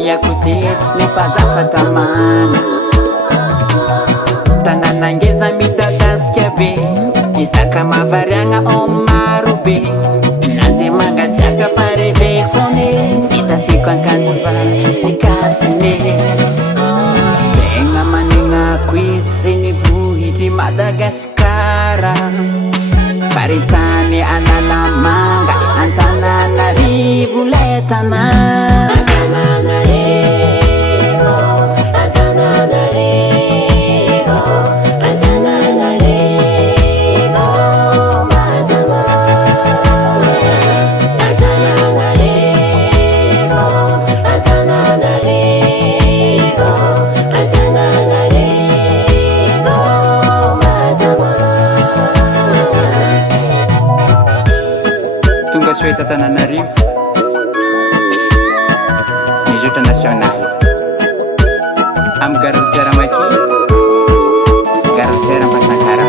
tiako teto nefa zafatamana tananangeza midadasika be izaka mavariagna omaro be nande mangatsiaka fareveko fone vitafiko ankanjomba sikasine tegna manegnako izy reny vohitry Madagasikara faritany analamanga Antananarivo le tanàna Soita Antananarivo Mizotra national am garotiera maki garotiera Masakara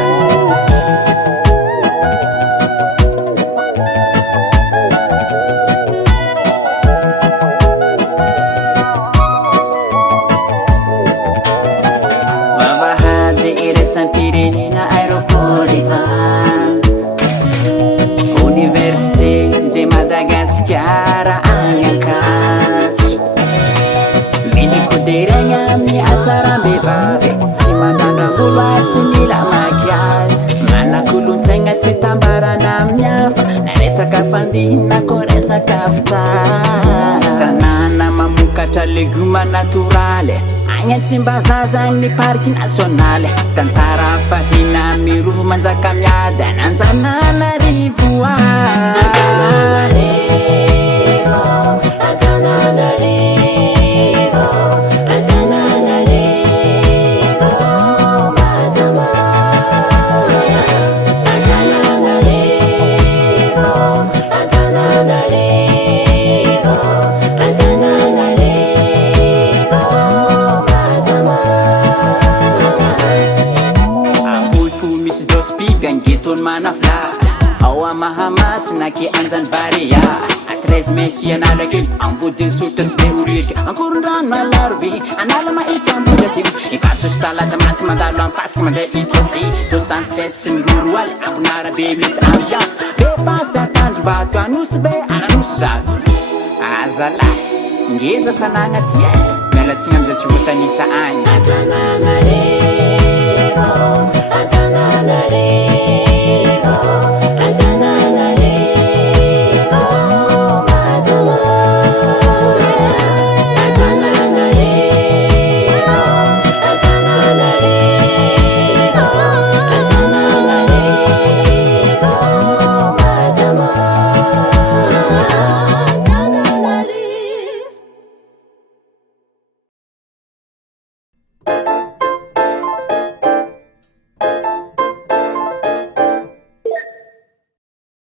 vavahady iresampirenena aéroport ivanto Université de Madagascar Agnankatso Minikoderagna amin'ny hatsaram-behivavy tsy mandandram-bolo tsy mila makiazy manakolontsaigna tsy tambarana amin'ny hafa na resaka fandihana ko resaka fitara tanàna mamokatra legioma natoraly agny Tsimbazaza ny parky nationaly tantara fahina miroho manjaka miady any Antananarivo manafla awa mahamas naki anjan baria atres mesi analake ambudin sutas beurike ankurran malarbi analama itambudatim ifatsu stalata mat mandalo ampaski mande itrosi 67 simrurual abunara bebis ambias bepasa tanjbato anusbe anuszato azala ngeza tananga tie melatsina amzachi utanisa any